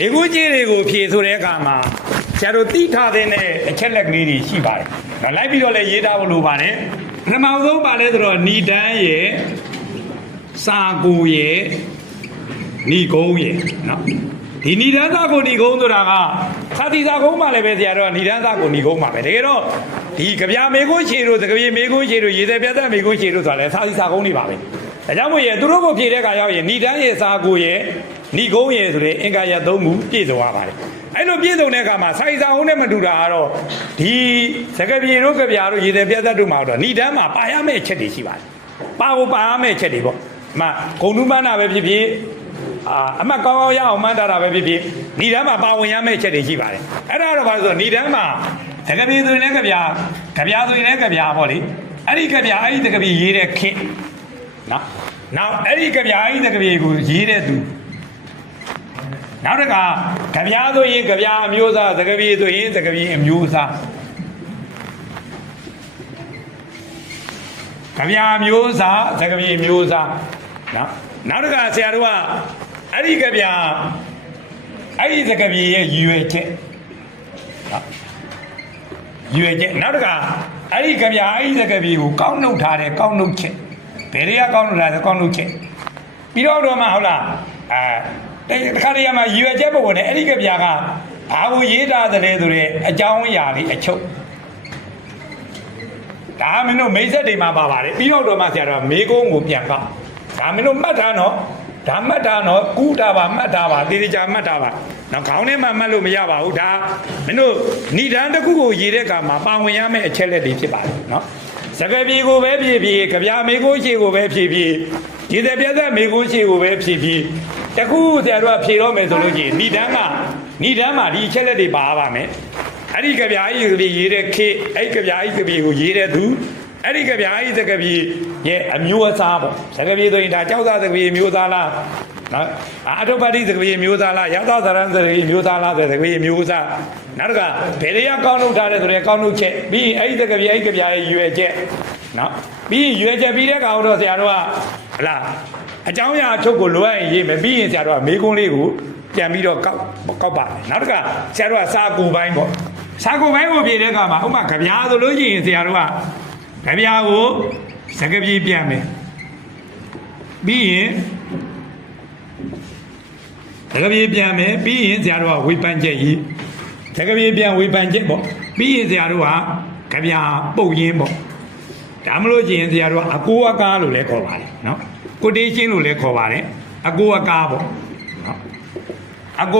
မေကူကြီးတွေကိုဖြေဆိုတဲ့အခါမှာဆရာတို့သိထားတဲ့အချက်လက်ကလေးတွေရှိပါတယ်။နော်လိုက်ပြီးတော့လည်းရေးထားဖို့လိုပါတယ်။ပထမဆုံးပါလဲဆိုတော့ဏိဒန်းရဲ့စာကိုရဲ့ဏိကုံးရဲ့နော်ဒီဏိဒန်းစာကိုဏိကုံးဆိုတာကခတိစာကုန်းမှလည်းပဲဆရာတို့ကဏိဒန်းစာကိုဏိကုံးပါပဲတကယ်တော့ဒီကြပြမေကုန်းခြေတို့သကပြေမေကုန်းခြေတို့ရေစဲပြတ်သက်မေကုန်းခြေတို့ဆိုတာလည်းခတိစာကုန်းတွေပါပဲဒါကြောင့်မို့ရသူတို့ကိုဖြေတဲ့အခါရောက်ရင်ဏိဒန်းရဲ့စာကိုရဲ့ဏိကုံးရဲ့ဆိုတဲ့အင်္ဂါရသုံးခုပြည့်စုံရပါတယ်အဲ့လိုပြည့်စုံတဲ့အခါမှာစာရီစာအုံးနဲ့မတူတာကတော့ဒီသကပြေတို့ကြပြတို့ရေစဲပြတ်သက်တို့မှာတော့ဏိဒန်းမှာပါရမယ့်အချက်တွေရှိပါတယ်ပါရမယ့်အချက်တွေပေါ့အမှဂုံတုမန္နာပဲဖြစ်ဖြစ်အမှတ်ကောင်းကောင်းရအောင်မှန်းတာပဲဖြစ်ဖြစ်ဏိဒန်းမှာပါဝင်ရမယ့်ချက်တွေရှိပါတယ်အဲ့ဒါတော့ဘာလို့ဆိုဏိဒန်းမှာသကပြေဆိုရင်လည်းကြပြဆိုရင်လည်းကြပြပေါ့လေအဲ့ဒီကြပြအဲ့ဒီသကပြေရေးတဲ့ခေနော်နောက်အဲ့ဒီကြပြအဲ့ဒီသကပြေကိုရေးတဲ့သူနောက်တစ်ခါကြပြဆိုရင်ကြပြအမျိုးသားသကပြေဆိုရင်သကပြေအမျိုးသားကြပြအမျိုးသားသကပြေအမျိုးသားနော်နောက်တစ်ခါဆရာတို့ကအဲ့ဒီကြပြအဲ့ဒီသကပြေရဲ့ရည်ရွယ်ချက်နော်ရည်ရွယ်ချက်နောက်တစ်ခါအဲ့ဒီကြပြအဲ့ဒီသကပြေကိုကောင်းနှုတ်ထားတယ်ကောင်းနှုတ်ချက်ဘယ်တွေကကောင်းနှုတ်ထားတယ်ကောင်းနှုတ်ချက်ပြီးတော့မှဟုတ်လားတခါတည်းမှာရည်ရွယ်ချက်ပုံနဲ့အဲ့ဒီကြပြကဘာကိုရေးထားတယ်ဆိုတဲ့အကြောင်းအရာလေးအချုပ်ဒါမင်းတို့မိတ်ဆက်တွေမှာပါပါတယ်ပြီးတော့မှဆရာတော်မေကုန်းကိုပြန်ကောက်ဒါမင်းတို့မှတ်ထားနော်ဒါမှတ်ထားနော်ကူးတာပါမှတ်ထားပါတေးသေးချာမှတ်ထားပါနော်ခေါင်းထဲမှာမှတ်လို့မရပါဘူးဒါမင်းတို့ဏိဒန်းတစ်ခုကိုရေးတဲ့အခါမှာပါဝင်ရမယ့်အချက်လက်တွေဖြစ်ပါတယ်နော်စကပြေကိုပဲဖြည့်ဖြည့်ကြပြမေကိုရှိကိုပဲဖြည့်ဖြည့်ဒီတဲ့ပြသက်မေကိုရှိကိုပဲဖြည့်ဖြည့်တခုဆရာတို့ကဖြည့်တော့မယ်ဆိုလို့ရှိရင်ဏိဒန်းမှာဒီအချက်လက်တွေပါပါမယ်အဲ့ဒီကြပြအဲ့ဒီရေးတဲ့ခေအဲ့ကြပြအဲ့ကြပြကိုရေးတဲ့သူအဲ့ဒီကြပြအဲ့ဒီသကပြေရဲ့အမျိုးအစားပေါ့သကပြေဆိုရင်ဒါကြောက်သားသကပြေမျိုးသားလားနော်အထုပ္ပတိသကပြေမျိုးသားလားရသသရံသကပြေမျိုးသားလားဆိုသကပြေမျိုးစားနောက်တစ်ခါဘယ်တွေကကောင်းလုပ်ထားတဲ့ဆိုတဲ့ကောင်းလုပ်ချက်ပြီးရင်အဲ့ဒီသကပြေအဲ့ဒီကြပြရဲ့ရွယ်ချက်နော်ပြီးရင်ရွယ်ချက်ပြီးတဲ့ကောင်တော့ဆရာတို့ကဟလာအကြောင်းအရာအချုပ်ကိုလိုအပ်ရင်ရေးမယ်ပြီးရင်ဆရာတို့ကမေးခွန်းလေးကိုပြန်ပြီးတော့ကောက်ပါတယ်နောက်တစ်ခါဆရာတို့ကစာကူပိုင်းပေါ့စာကူပိုင်းကိုဖြည့်တဲ့အခါမှာဥပမာကြပြဆိုလို့ရှိရင်ဆရာတို့ကကြပြကိုစကပြေပြန်မယ်ပြီးရင်စကပြေပြန်မယ်ပြီးရင်ဆရာတို့ကဝေဖန်ချက်ကြီးစကပြေပြန်ဝေဖန်ချက်ပေါ့ပြီးရင်ဆရာတို့ကကြပြပုတ်ရင်းပေါ့ဒါမလို့ရှိရင်ဆရာတို့ကအကိုအကားလို့လည်းခေါ်ပါတယ်နော်ကိုတေးရှင်းလို့လည်းခေါ်ပါတယ်အကိုအကားပေါ့